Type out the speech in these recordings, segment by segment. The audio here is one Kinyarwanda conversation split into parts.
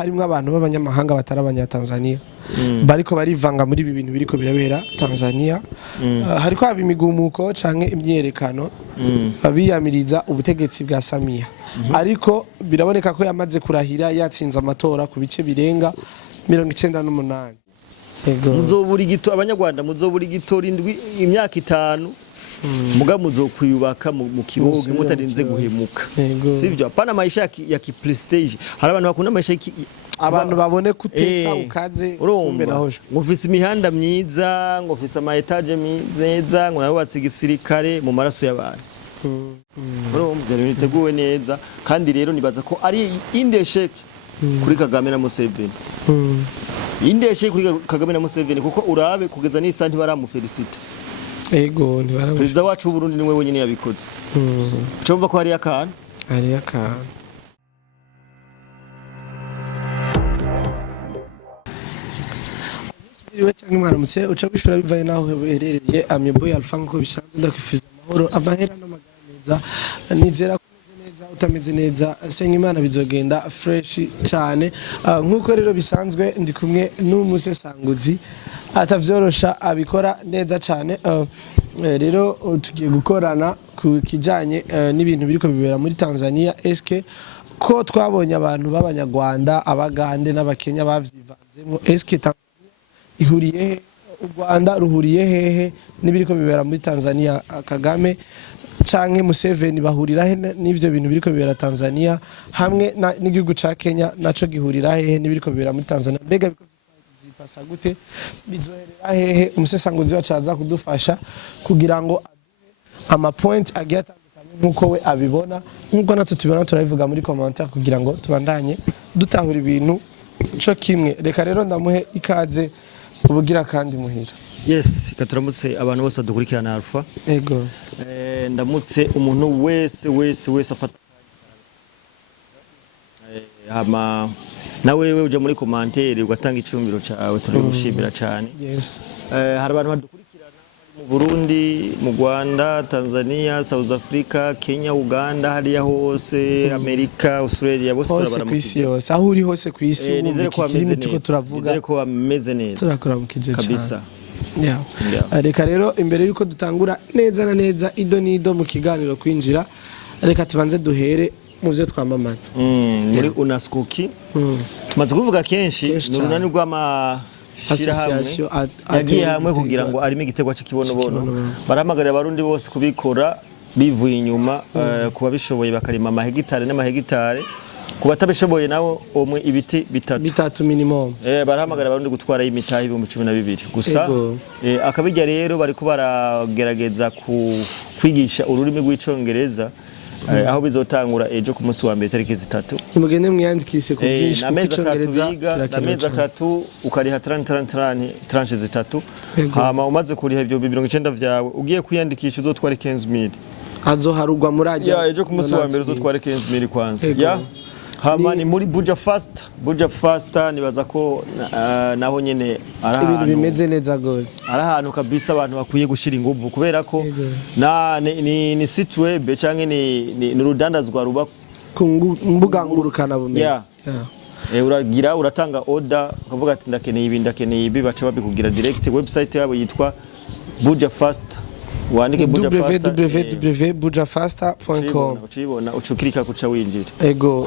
harimo abantu b'abanyamahanga batari abanyatanzania bariko barivanga muri ibi bintu biriko birabera Tanzania. Hariko haba imigumuko canke imyerekano biyamiriza ubutegetsi bwa Samia, ariko biraboneka ko yamaze kurahira yatsinze amatora ku bice birenga 98. Muzoburi gito abanyarwanda muzoburi gito rindwi imyaka 5 muga muzokwiyubaka mu kibogo mutarinze guhemuka, sivyo? Apana maisha ya prestige. Hari abantu bakunda maisha abantu babone kutesa ukaze umbera hoje. Ngofise imihanda myiza, ngofise ama etage myiza, ngo narubatse igisirikare mu maraso y'abantu. Urumva rero niteguwe neza, kandi rero nibaza ko ari indesheke kuri Kagame na Museveni. Indesheke kuri Kagame na Museveni kuko urabe kugeza n'isa ntibaramufelicita. Ego ntibaramufelicita. Perezida wacu w'u Burundi niwe wenyine yabikoze. Cyumva ko hari akana? Hari akana. Iwe cyangwa mwaramutse uca bishura bivaye naho herereye Ameboy Alpha nko bisanzwe ndakwifuza amahoro amahera n'amagara neza, nizera ko neza utameze neza senga Imana bizogenda fresh cyane. Nkuko rero bisanzwe ndi kumwe n'umusesanguzi atavyorosha abikora neza cyane. Rero tugiye gukorana ku kijanye n'ibintu biriko bibera muri Tanzania. Eske ko twabonye abantu b'abanyarwanda abagande n'abakenya bavyivanzemo, eske ihuriye he? U Rwanda ruhuriye hehe n'ibiriko bibera muri Tanzania? Kagame canke Museveni bahurira he n'ivyo bintu biriko bibera Tanzania? Hamwe n'igihugu ca Kenya naco gihurira hehe n'ibiriko bibera muri Tanzania? Mbega biko byipasa gute, bizoherera hehe? Umusesanguzi wacu aza kudufasha kugira ngo ama point agiye atandukanye nkuko we abibona, nkuko natwe tubibona turabivuga muri commentaire kugira ngo tubandanye dutahura ibintu co kimwe. Reka rero ndamuhe ikaze ubugira kandi muhira. Yes, katuramutse abantu bose dukurikirana Alpha. Ego. Ndamutse umuntu wese afata hama na wewe uje muri commentaire ugatanga icyumviro cyawe turigushimira cyane. Yes. Hari abantu badukurikirana mu Burundi, mu Rwanda, Tanzania, South Africa, Kenya, Uganda, hariya hose, Amerika, Australia, bose turabaramukije. Yose aho uri hose ku isi nizere ko ameze neza. Nizere ko ameze neza. Turakuramukije kabisa. Yeah. Reka rero imbere yuko dutangura neza na neza ido nido mu kiganiro kwinjira, reka tubanze duhere mu byo twamamaza. Muri Unaskuki tumaze kuvuga kenshi n'urunani rw'amashirahamwe yagiye hamwe kugira ngo arimo igitego cy'ikibonobono. Barahamagarira abarundi bose kubikora bivuye inyuma, kuba bishoboye bakarima amahegitare n'amahegitare, kuba tabishoboye nabo omwe ibiti bitatu minimum. Barahamagara abarundi gutwara y'imitahi 12,000 gusa. Akabijya rero bari ko baragerageza kwigisha ururimi rw'icongereza, aho bizotangura ejo ku munsi wa mbere tariki 3. Nimugende mwiyandikishe ku bwinshi ku'icongereza, amezi 3 ukariha 30 tranche 3. Hama umaze kuriha ibyo 90 vyawe ugiye kwiyandikisha uzotwara 15,000. Azoharugwa murajya ejo ku munsi wa mbere uzotwara 15,000 kwanza. Hama ni muri Buja Fast nibaza ko naho nyene ara ibintu bimeze neza gose, ara ahantu kabisa abantu bakwiye gushira inguvu kubera ko ni site web canke ni urudandazwa ruba ku mbuga ngurukana bumenyi. Uragira uratanga order ukavuga ati ndakeneye ibi baca babikugira direct. Website yabo yitwa Buja Fast, wandike www.bujafasta.com ukibona ucukirika kuca winjira. Ego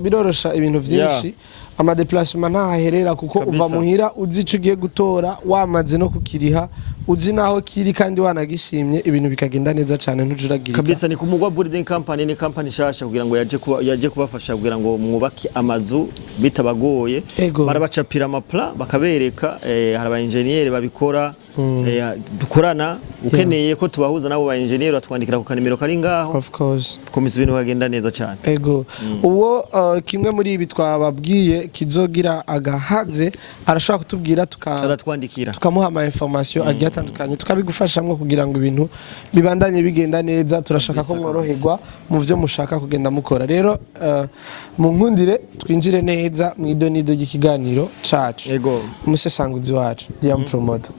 birorosha ibintu byinshi. Ama déplacement ntaherera kuko uva muhira uzi ico ugiye gutora, wamaze no kukiriha uzi naho kiri kandi wanagishimye, ibintu bikagenda neza cyane ntujuragirika kabisa. Ni kumugwa building company, ni company shasha kugira ngo yaje kubafasha kugira ngo mwubake amazu bitabagoye. Barabacapira amapla bakabereka, hari aba engineer babikora, dukorana. Ukeneye ko tubahuza nabo ba engineer batwandikira ku kanimero kari ngaho, of course komisa ibintu bagenda neza cyane. Ego uwo kimwe muri ibi twababwiye kizogira agahaze arashaka kutubwira tukaratwandikira tukamuha ama information agiye atandukanye tukabigufashamwe kugira ngo ibintu bibandanye bigenda neza. Turashaka ko mworoherwa mu byo mushaka kugenda mukora. Rero mu nkundire twinjire neza mu idonido y'ikiganiro cacu. Ego umusesanguzi wacu Diam Promoter.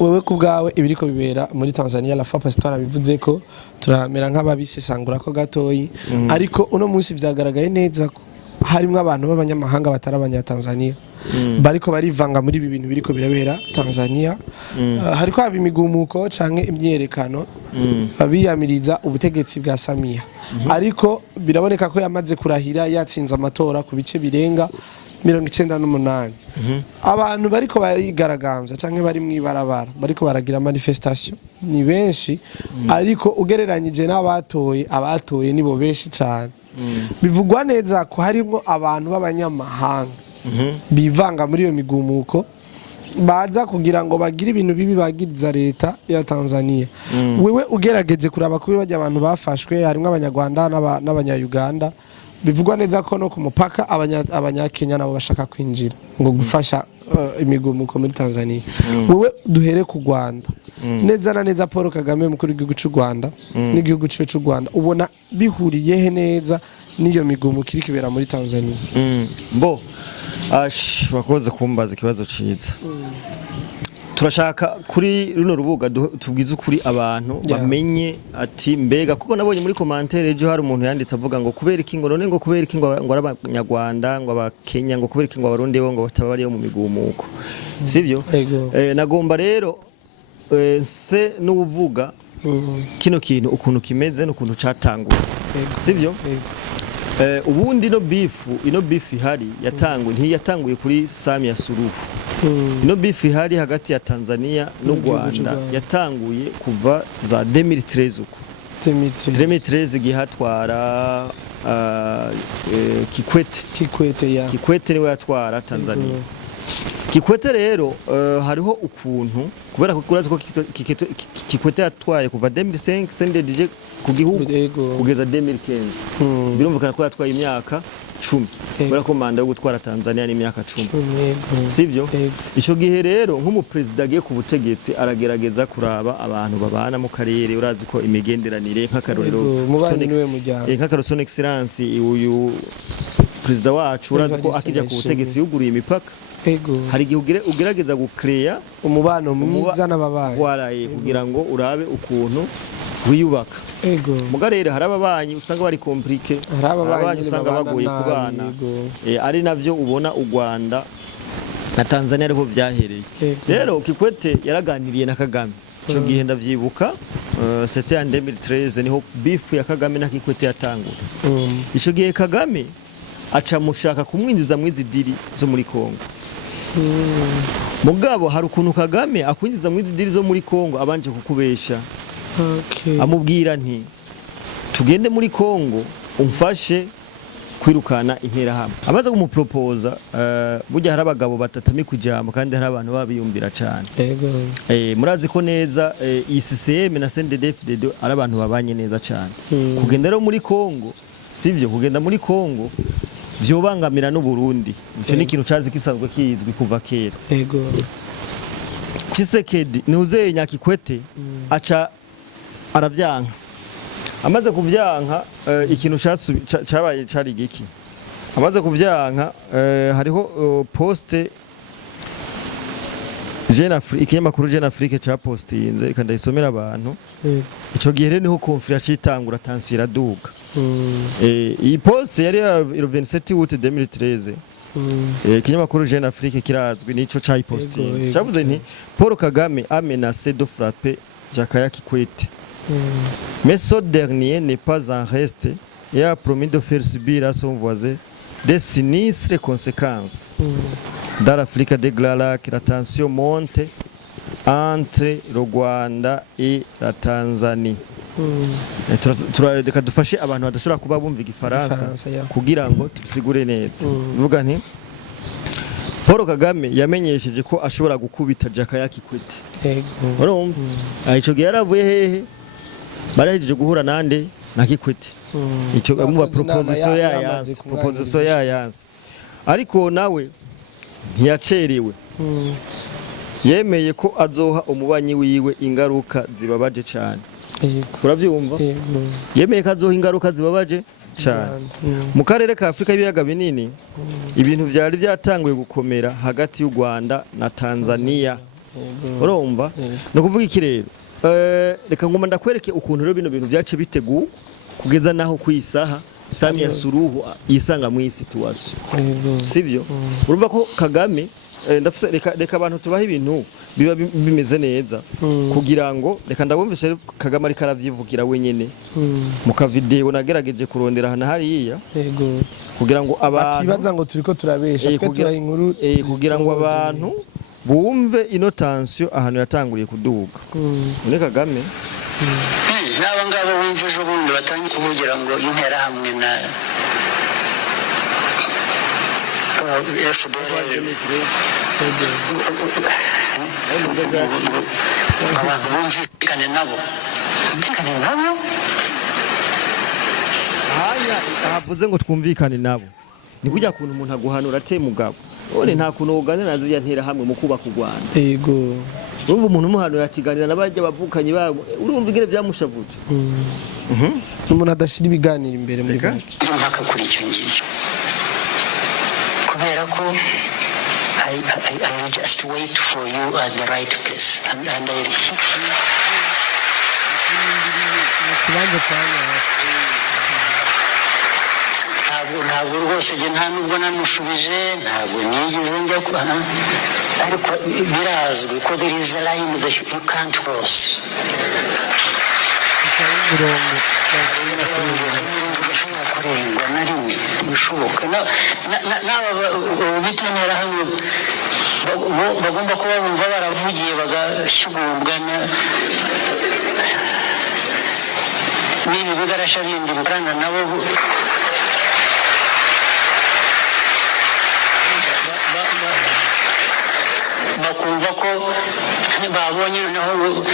Wewe kubgawe ibiriko bibera muri Tanzania la fa pastora bivuze ko turamera nk'ababisesangura ko gatoyi, ariko uno munsi vyagaragaye neza ko harimwo abantu b'abanyamahanga batari abanyatanzania bariko barivanga muri ibi bintu biriko birabera Tanzania. Hariko haba imigumuko canke imyerekano biyamiriza ubutegetsi bwa Samia, ariko biraboneka ko yamaze kurahira yatsinze amatora ku bice birenga 98. Abantu bariko barigaragambya canke bari mwibarabara bariko baragira manifestation ni benshi, ariko ugereranyije abatoye nibo benshi cyane. Bivugwa neza ko harimo abantu b'abanyamahanga bivanga muri iyo migumuko baza kugira ngo bagire ibintu bibi bagiriza leta ya Tanzania. Wewe ugerageje kuraba kubi bajya abantu bafashwe harimo abanyarwanda n'abanyayuganda, bivugwa neza ko no ku mupaka abanyakenya nabo bashaka kwinjira ngo gufasha imigumuko muri Tanzania. Wewe duhere ku Rwanda, neza na neza Paul Kagame mukuru w'igihugu cy'u Rwanda n'igihugu cy'u Rwanda ubona bihuriye he neza niyo migumuko iri kibera muri Tanzania? Mbo bakoze kumbaza ikibazo ciza. Turashaka kuri runo rubuga tubwize ukuri abantu bamenye ati mbega, kuko nabonye muri commentaire ejo hari umuntu yanditse avuga ngo kubera iki ngo none ngo kubera iki ngo abanyarwanda ngo abakenya ngo kubera iki ngo abarundi bo ngo batabariyo mu migumuko, sivyo? Nagomba rero se n'uvuga kino kintu ukuntu kimeze n'ukuntu catangura, sivyo? Ubundi ino beef ihari yatanguye kuri Samia Suluhu. Ino beef ihari hagati ya Tanzania n'u Rwanda yatanguye kuva za 2013 uko 2013 gihatwara Kikwete niwe yatwara Tanzania. Kikwete rero hariho ukuntu kubera ko kurazi ko Kikwete yatwaye kuva 2005 sendedije ku gihugu kugeza 2015. Birumvikana ko yatwaye imyaka 10. Kubera ko manda yo gutwara Tanzania ni imyaka 10. Sivyo? Ico gihe rero nk'umupresident agiye ku butegetsi aragerageza kuraba abantu babana mu karere, urazi ko imigenderanire nk'akarorero Son Excellence uyu president wacu urazi ko akija ku butegetsi yuguruye imipaka. Hari igihe ugerageza gucreya umubano mwiza n'ababanyi waraye kugira ngo urabe ukuntu wiyubaka. Muga rero hari ababanyi usanga bari compliqué, ababanyi usanga bagoye kubana, ari navyo ubona u Rwanda na Tanzania ariho vyahereye. Rero Kikwete yaraganiriye na Kagame ico gihe ndavyibuka, c'était en 2013 niho beef ya Kagame na Kikwete yatangura. Ico gihe Kagame aca mushaka kumwinjiza mwizi diri zo muri Kongo. Mugabo hari ukuntu Kagame akwinjiza mwizi diri zo muri Kongo abanje kukubesha. Amubwira nti tugende muri Kongo umfashe kwirukana interahamwe. Amaze kumupropoza burya hari abagabo batatami kujama kandi hari abantu babiyumvira cyane. Murazi ko neza ICCM na CNDD-FDD ari abantu babanye neza cyane. Kugenda rero muri Kongo, sivyo? Kugenda muri Kongo vyobangamira no Burundi. Ico ni ikintu cyazi kisanzwe kizwi kuva kera. Tshisekedi nuze Nyakikwete aca aravyanka. Amaze kuvyanka ikintu cyabaye cari giki. Amaze kuvyanka hariho poste Jeune Afrique, ikinyamakuru Jeune Afrique cha postinze kandi isomera abantu. Ico gihe rero niho conference itangura tansira duga. Iyi poste yari le 27 août 2013. Ikinyamakuru Jeune Afrique kirazwi nico cha postinze. Cyavuze nti Paul Kagame a menacé de frapper Jakaya Kikwete. Mais ce dernier n'est pas en reste et a promis de faire subir à son voisin des sinistres conséquences. Dans l'Afrique déclara que la tension monte entre le Rwanda et la Tanzanie. Turareka dufashe abantu badashobora kuba bumva igifaransa kugira ngo tubisigure neza. Bivuga nti Paul Kagame yamenyesheje ko ashobora gukubita Jakaya Kikwete. Urumva? Ico gihe yaravuye hehe? Barahejeje guhura nande na Kikwete. Ico mu proposition yayanze. Ariko nawe ntiyacerewe. Yemeye ko azoha umubanyi wiwe ingaruka zibabaje cyane. Uravyumva? Yemeye ko azoha ingaruka zibabaje cyane. Mu karere ka Afrika y'ibiyaga binini ibintu vyari byatanguye gukomera hagati y'u Rwanda na Tanzania. Urumva? No kuvuga iki rero? Reka ngoma ndakwereke ukuntu rero bino bintu byace biteguwe kugeza naho kwisaha Samia Suluhu yisanga mu situation Yego. sivyo urumva ko Kagame ndafise reka abantu tubaha ibintu biba bimeze neza kugira ngo reka ndabumvishe Kagame ari karavyivugira wenyene mu ka video nagerageje kurondera hana hariya Yego. kugira ngo abantu atibaza ngo turiko turabesha twe turaye inkuru kugira ngo abantu bumve ino tension ahantu yatanguriye kuduga ni Kagame n'aba ngabo bumva ejo bundi batangiye kuvugira ngo intera hamwe na abantu bumvikane nabo hanya ahavuze ngo twumvikane nabo ni kujya kuntu umuntu aguhanura ate mugabo none nta kuntu uganira naziya ntera hamwe mu kubaka u Rwanda Yego. urumva umuntu umuhanura atiganira nabajya bavukanye babo urumva ingere byamushavuje umuntu adashira ibiganiro imbere muri Reka. mpaka kuri icyo ngicyo kubera ko I will just wait for you at the right place and I will hit you kibanza cyane ntabwo rwose njye nta nubwo namushubije ntabwo nigeze njya ariko birazwi ko there is a line that you can't cross umurongo udashobora kurengwa na rimwe bishoboka n'aba bitantera hamwe bagomba kuba bumva baravugiye bagashyugurwa n'ibi bigarasha bindi bikorana nabo bakumva ko babonye noneho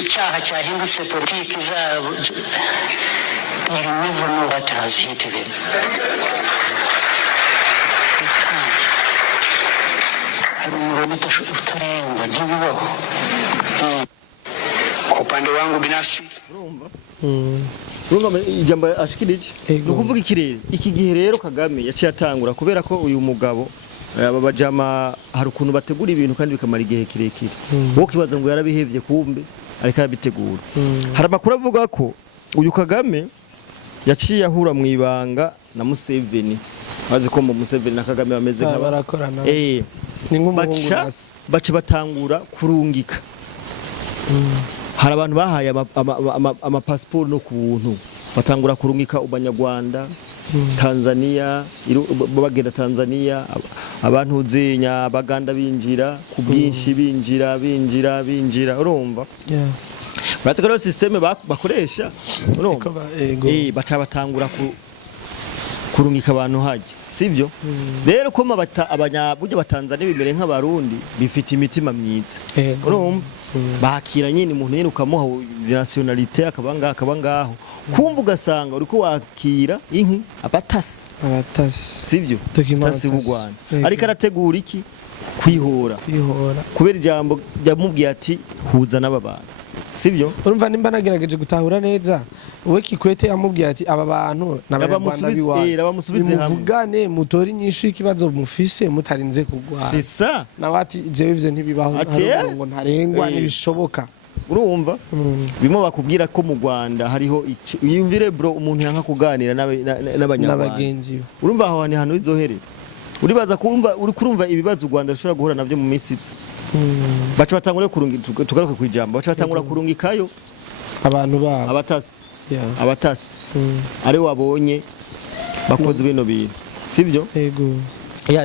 icyaha cyahindutse politiki zabo they never know what has hit them hari umurongo utarengwa ntibibaho kwa upande wangu binafsi urumva ijambo ashikirije no kuvuga ikirere iki gihe rero Kagame yaciye atangura kubera ko uyu mugabo aba bajama hari ukuntu bategura ibintu kandi bikamara igihe kirekire wo kibaza ngo yarabihevye kumbe ariko arabitegura hari amakuru avuga ko uyu Kagame yaciye ahura mu ibanga na Museveni bazi ko mu Museveni na Kagame bameze nk'abarakorana ni nk'umuhungu baca batangura kurungika hari abantu bahaye ama passport no kubuntu batangura kurungika ubanyarwanda Tanzania bagenda Tanzania abantu uzenya abaganda binjira ku bwinshi binjira urumva batakaro systeme bakoresha urumva baca batangura kurungika abantu haje sivyo rero ko abanyabujya batanzania bimere nk'abarundi bifite imitima myiza urumva bakira nyine umuntu nyine ukamuha nationalite akabangaho kumva ugasanga uriko wakira inki abatasi sivyo tasi mu Rwanda ariko arategura iki kwihora kubera ijambo ryamubwiye ati huza n'aba bantu sivyo urumva nimba nagerageje gutahura neza we Kikwete yamubwiye ati aba bantu n'abanyarwanda bamusubize hamwe muvugane mutori nyinshi ikibazo mufise mutarinze kugwa c'est ça nawe ati jewe ivyo ntibibaho ngo ntarengwa ntibishoboka urumva bimo bakubwira ko mu Rwanda hariho yumvire bro umuntu yanka kuganira n'abagenzi urumva aho hani hano izoherera uribaza kumva uri kurumva ibibazo u Rwanda rushobora guhura navyo mu misitsi baca batangura kurunga tugaruka ku ijambo baca batangura kurungikayo abantu babo abatasi ari wabonye bakoze bino bintu sivyo yego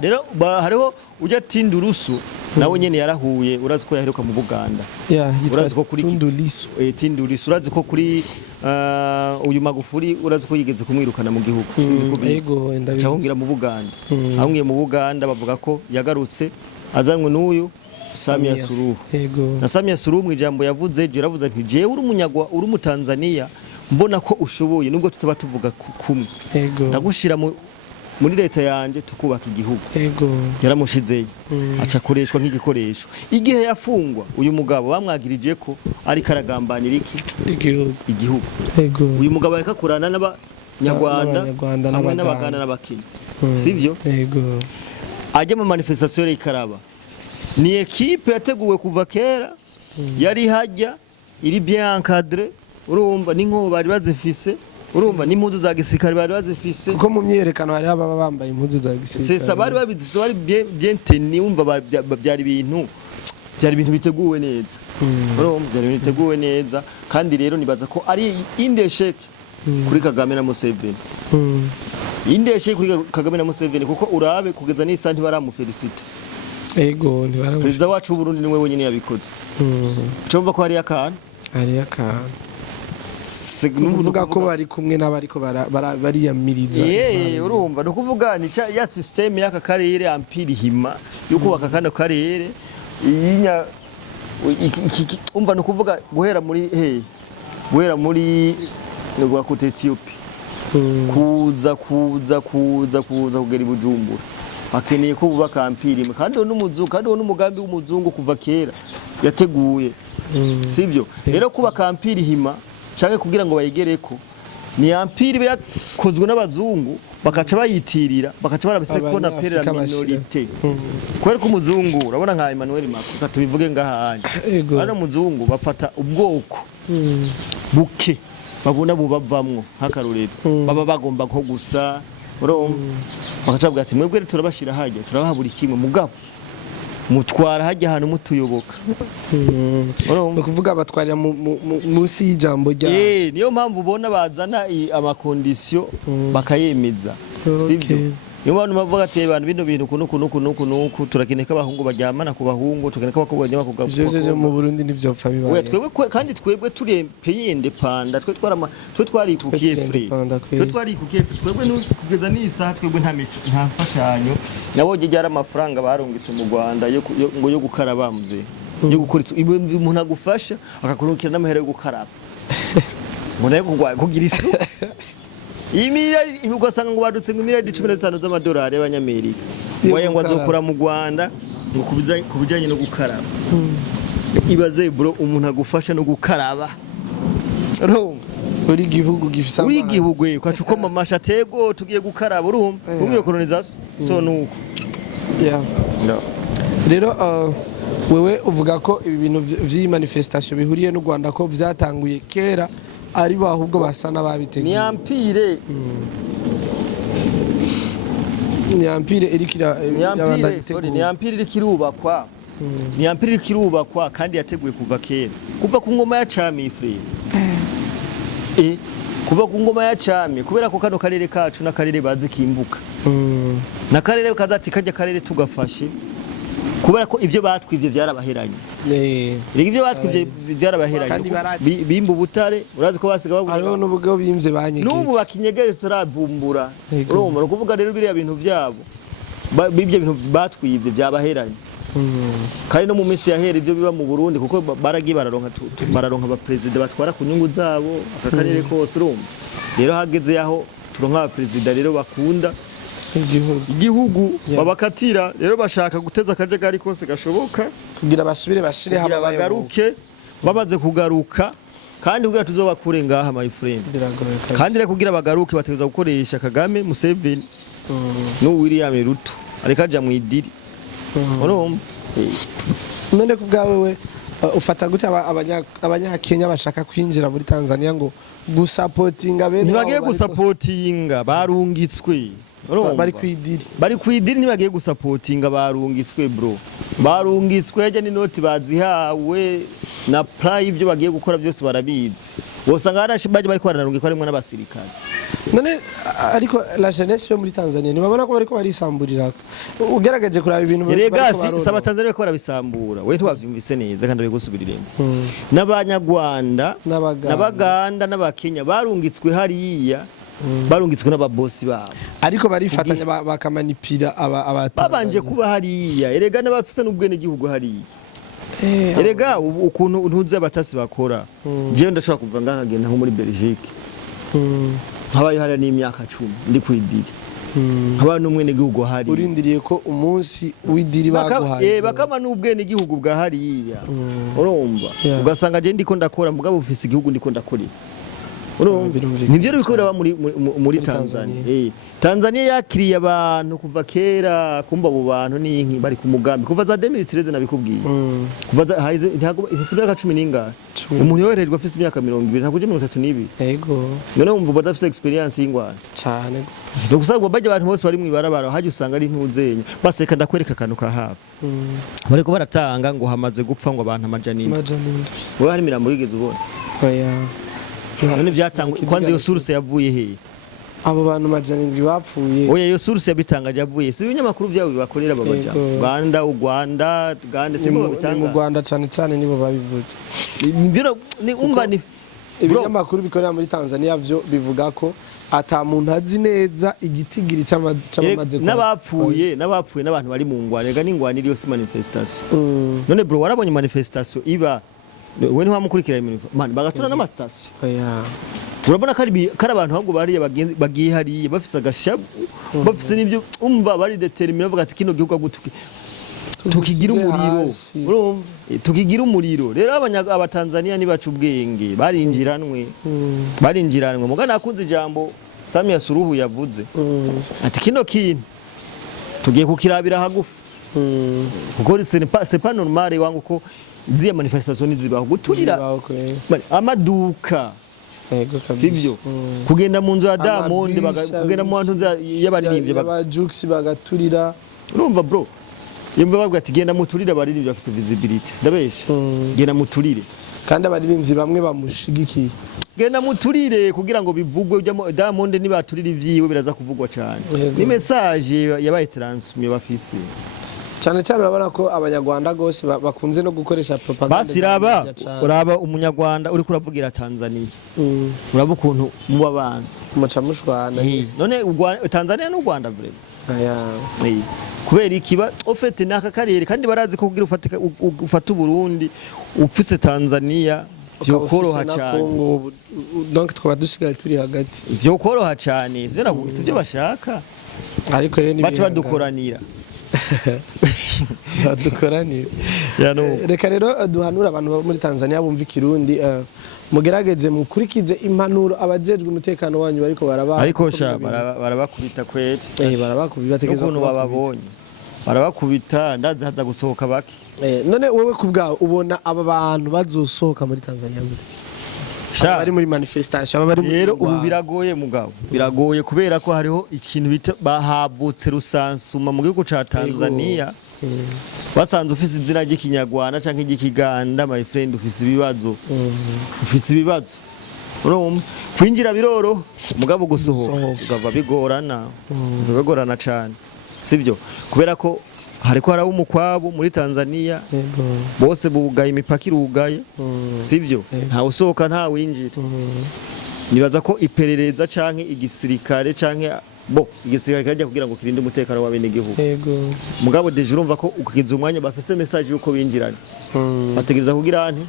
rero hariho ujya Tindurusu nawe nyene yarahuye urazi ko yaheruka mu Buganda urazi ko kuri Tindurusu urazi ko kuri uyu Magufuli urazi ko yigeze kumwirukana mu gihugu sinzi ko yego ndabihungira mu Buganda ahungiye mu Buganda bavuga ko yagarutse azanwe n'uyu Samia Suluhu na Samia Suluhu mu ijambo yavuze yaravuze ati jewe uri mu Tanzania mbona ko ushoboye nubwo tutaba tuvuga kumwe ndagushira muri leta yanje tukubaka igihugu yaramushizeyo aca akoreshwa nk'igikoresho igihe yafungwa uyu mugabo bamwagirije ko ari karagambanira igihugu uyu mugabo ariko akorana n'abanyarwanda hamwe n'abaganda n'abakenya sivyo ajya mu manifestation y'ikaraba ni equipe yateguwe kuva kera yari hajya iri bien encadré urumva n'inko bari bazifise urumva n'impuzu za gisirikare bari bazifise kuko mu myerekano hari ababa bambaye impuzu za gisirikare sesa bari babizifise bari bien teni umva byari ibintu biteguwe neza urumva byari ibintu biteguwe neza kandi rero nibaza ko ari indesheke kuri Kagame na Museveni indesheke kuri Kagame na Museveni kuko urabe kugeza n'isanti baramufelicite ego ntibaramushimira perezida wacu w'Uburundi niwe wenyine yabikoze cyumva ko hari akantu nuvuga ko bari kumwe n'abariko bariyamiriza urumva no kuvuga ni ya system y'aka karere ampiri hima yo kubaka kano karere iyinya umva no kuvuga guhera muri rwa kote Ethiopia kuza kugera i Bujumbura bakeneye ko bubaka ampiri kandi n'umugambi w'umuzungu kuva kera yateguye sivyo rero kubaka ampiri hima canke kugira ngo bayigereko ni ampiri yakozwe n'abazungu bakaca bayitirira bakaca barabise ko na pere la minorité kwera ko umuzungu urabona nka Emmanuel Macron tubivuge ngahanye bana muzungu bafata ubwoko buke babona bubavamwo hakarurero baba bagomba ko gusa bakaca bavuga ati mwebwe turabashira hajya turabahabura kimwe mugabo mutwara hajya ahantu mutuyoboka no kuvuga batwarira munsi y'ijambo rya niyo mpamvu ubona bazana amakondisiyo bakayemeza sibyo niyo mpamvu bavuga ati abantu bino bintu kunuku turakeneka abahungu baryamana ku bahungu tukeneka abakobwa bajya ku gabo mu Burundi n'ivyopfa bibaye twebwe kandi twebwe turi pays independant twe twarikukiye free twebwe kugeza n'isaha twebwe nta mfashanyo nabonye ryara amafaranga barungitse mu Rwanda ngo yo gukaraba mze yo gukora umuntu agufasha akakurukira n'amahera yo gukaraba mbona yo kugira isuku ugasanga ngo badutse ngo miliyari 15 z'amadolari y'abanyamerika ngo azokura mu Rwanda ngo kubijanye no gukaraba ibaze bro umuntu agufasha no gukaraba uri gihugu gifisa uri gihugu kwacu ko mamasha tego tugiye gukaraba urumva ugiye colonization so nuko rero wewe uvuga ko ibi bintu vy'i manifestation bihuriye n'u Rwanda ko vyatanguye kera ari bahubwo basa n'ababiteguye ni ampire irikira ni ampire irikirubakwa ni ampire irikirubakwa kandi yateguye kuva kera kuva ku ngoma ya Cami frere kuva ku ngoma ya Cami kubera ko kano karere kacu n'akarere bazi kimbuka na karere kazati kajya karere tugafashe kubera ko ivyo batwivye byarabaheranye ibyo batwivye byarabaheranye bimba ubutare urazi ko basiga bavuga ariho n'ubwo bimvye banyege n'ubu bakinyegeje turavumbura urumva no kuvuga rero biriya bintu byabo bibye bintu batwivye byabaheranye kandi no mu minsi yahera ivyo biba mu Burundi kuko baragiye bararonka aba president batwara ku nyungu zabo akakarere kose urumva rero hageze yaho turonka aba president rero bakunda igihugu babakatira rero bashaka guteza akajagari kose gashoboka kugira basubire bashire haba bagaruke babaze kugaruka kandi kugira tuzobakure ngaha my friend kandi rero kugira bagaruke bategeza gukoresha Kagame Museveni no William Ruto areka aja mu idiri none kubgawe we ufata gute abanyakenya bashaka kwinjira muri Tanzania ngo gusupportinga bene ntibagiye gusupportinga barungitswe bari kwidiri ntibagiye gusupportinga barungitswe bro barungitswe ajya n'inoti bazihawe na play ibyo bagiye gukora byose barabizi bosanga baje bari kwararungika arimo n'abasirikare none ariko la jeunesse yo muri Tanzania nibabona ko bariko barisamburira ugeragaje kuraba ibintu Regasi saba Tanzania ko barabisambura we twavyumvise neza kandi bigusubiriremo n'abanyarwanda n'abaganda n'abakenya barungitswe hariya barungitswe n'ababosi babo ariko barifatanya bakamanipira babanje kuba hariya erega n'abafise n'ubwene gihugu hariya erega ukuntu ntuze abatasi bakora je ndashaka kuva ngahagenda nko muri Belgique habaye hari n'imyaka 10 ndi kwidiri haba n'umwene gihugu hari urindiriye ko umunsi w'idiri baguhaye bakama n'ubwene gihugu bwa hariya urumva ugasanga je ndiko ndakora mugabo ufise igihugu ndiko ndakorera nivyo bikorera muri Tanzania Tanzania yakiriye abantu kuva kera, kumva abo bantu n'inki bari ku mugambi kuva za 2013 nabikubwiye. Kuva za ifise imyaka 10 n'ingahe. Umuntu yoherejwe afise imyaka 20 ntabwo je 32. Yego. None umva badafise experience y'ingwara. Cyane. No gusagwa baje abantu bose bari mu ibarabara haje usanga ari ntuzenya. Baseka ndakwereka kantu ka hafi. Bariko baratanga ngo hamaze gupfa ngo abantu amajanini. Wowe hari mirambo yigeze ubona. Oya. None byatangwa kwanze yo source yavuye he? Abo bantu majanindwi bapfuye. Oya yo source yabitangaje yavuye. Si ibinyamakuru byabo bibakorera babaja. Rwanda, Uganda simbo babitanga. Mu Rwanda cyane nibo babivuze. Biro ni umva ni ibinyamakuru bikorera muri Tanzania byo bivuga ko ata muntu azi neza igitigiri cy'abamaze n'abapfuye n'abantu bari mu ngwane rega n'ingwane iriyo si manifestation. None bro warabonye manifestation iba we ntiwamukurikira man bagatora n'amastation. Oya. Urabona kari abantu ahubwo bari bagiye hariye bafise agashabu bafise n'ibyo umva bari determine bavuga ati kino gihugu gutuki tukigira umuriro urumva tukigira umuriro rero abatanzania nibacu ubwenge barinjiranwe mugana akunze ijambo Samia Suluhu yavuze ati kino kintu tugiye kukirabira hagufi kuko c'est pas normal wangu ko ziya manifestation zibaho guturira amaduka sivyo kugenda mu nzu ya Diamond kugenda mu nzu y'abaririmbye Jux bagaturira urumva bro yumva bavuga ati genda muturire abaririmbye bafite visibility ndabesha genda muturire kandi abaririmbyi bamwe bamushigikiye genda muturire kugira ngo bivugwe Diamond nibaturira ivyiwe biraza kuvugwa cyane ni message yabaye transmit bafise cyane urabona ko abanyarwanda gose bakunze no gukoresha propaganda basiraba uraba umunyarwanda uri kuravugira Tanzania uraba ukuntu muba banzi mucamushwana none Tanzania n'u Rwanda vrema aya kubera ikiba ofete naka karere kandi barazi ko kugira ufata Burundi upfise Tanzania byo koroha cyane donc twaba dusigaye turi hagati byo koroha cyane sivyo bashaka ariko rero bacu badukoranira badukoranira reka rero duhanura abantu bo muri Tanzania bumva ikirundi mugerageze mukurikize impanuro abajejwe umutekano wanyu bariko ariko sha barabakubita kwete barabakubita bategeza ukuntu bababonye barabakubita ndazi haza gusohoka bake none wowe kubgaho ubona aba bantu bazosohoka muri Tanzania gute bari muri manifestation bari rero ubu biragoye mugabo biragoye kubera ko hariho ikintu bita bahavutse rusansuma mu gihugu ca Tanzania basanze ufise izina ry'ikinyarwanda canke ry'ikiganda my friend ufise ibibazo urumva kwinjira biroro mugabo gusohoka uzava bigorana cyane sivyo kubera ko hariko haraho umukwabo muri Tanzania bose bugaye imipaka irugaye sivyo nta usohoka nta winjira nibaza ko iperereza canke igisirikare canke igisirikare kajya kugira ngo kirinde umutekano w'abene gihugu mugabo deje urumva ko ukigize umwanya bafise message yuko binjiranye bategereza kugira ante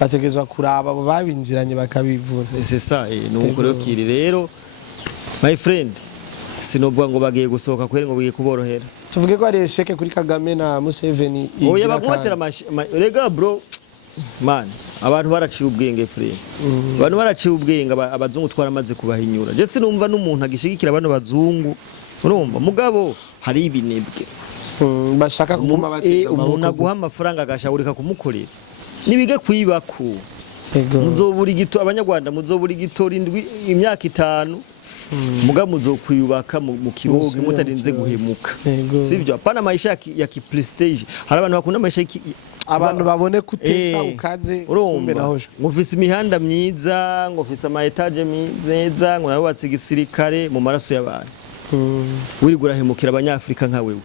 bategerezwa kuraba abo babinjiranye bakabivura c'est ça nuko rero kiri rero my friend sinovuga ngo bagiye gusohoka kwere ngo bagiye kuborohera tuvuge ko ari esheke kuri Kagame na Museveni oya bakumutera rega bro man abantu baraciye ubwenge frere abantu baraciye ubwenge abazungu twaramaze kubahinyura je sinumva n'umuntu agishigikira abantu bazungu urumva mugabo hari ibinebwe bashaka kuguma bateza umuntu aguha amafaranga agashawurika kumukorera nibige kwibako muzoburi gito abanyarwanda muzoburi gito imyaka 5 muga muzokwiyubaka mu kibogo mutarinze guhemuka sivyo apana maisha ya ki prestige hari abantu bakunda maisha abantu babone kutesa ukaze kumbe nahosho ngofise imihanda myiza ngofise ama etage myiza ngo narubatse igisirikare mu maraso y'abantu uri gurahemukira abanyafrika nka wewe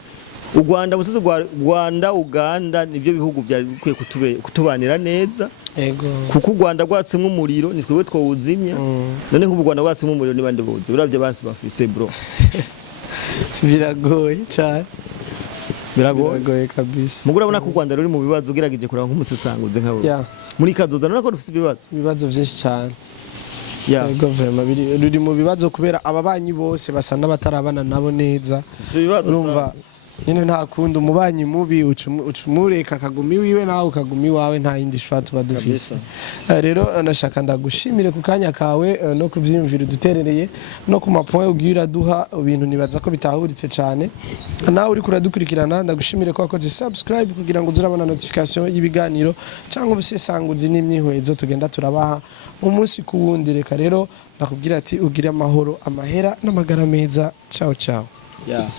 u Rwanda musozi Rwanda Uganda nivyo bihugu byari bikwiye kutubanira neza kuko u Rwanda rwatsemwe umuriro ni twebwe twawuzimya none nk'u Rwanda rwatsemwe umuriro ni bande boze uravye basi bafise bro biragoye cyane biragoye kabisa mugura bona ko u Rwanda ruri mu bibazo ugerageje kuraba nk'umusesanguze nkawe muri kazoza none ko dufise ibibazo byinshi cyane guverinoma ruri mu bibazo kubera ababanyi bose basa n'abatarabana nabo neza urumva nyine nta kundi umubanyi mubi ucumureka akaguma iwiwe nawe ukaguma iwawe nta yindi shwa tuba dufise. Rero nashaka ndagushimire ku kanya kawe no kuvyiyumvira duterereye no ku mapoint ugiye uraduha ibintu nibaza ko bitahuritse cyane. Nawe uri kuradukurikirana ndagushimire ko wakoze subscribe kugira ngo uzurabona notification y'ibiganiro cyangwa ubusesanguzi n'imyihwezo tugenda turabaha umunsi ku wundi. Reka rero ndakubwira ati ugire amahoro amahera n'amagara meza. Ciao ciao. Yeah.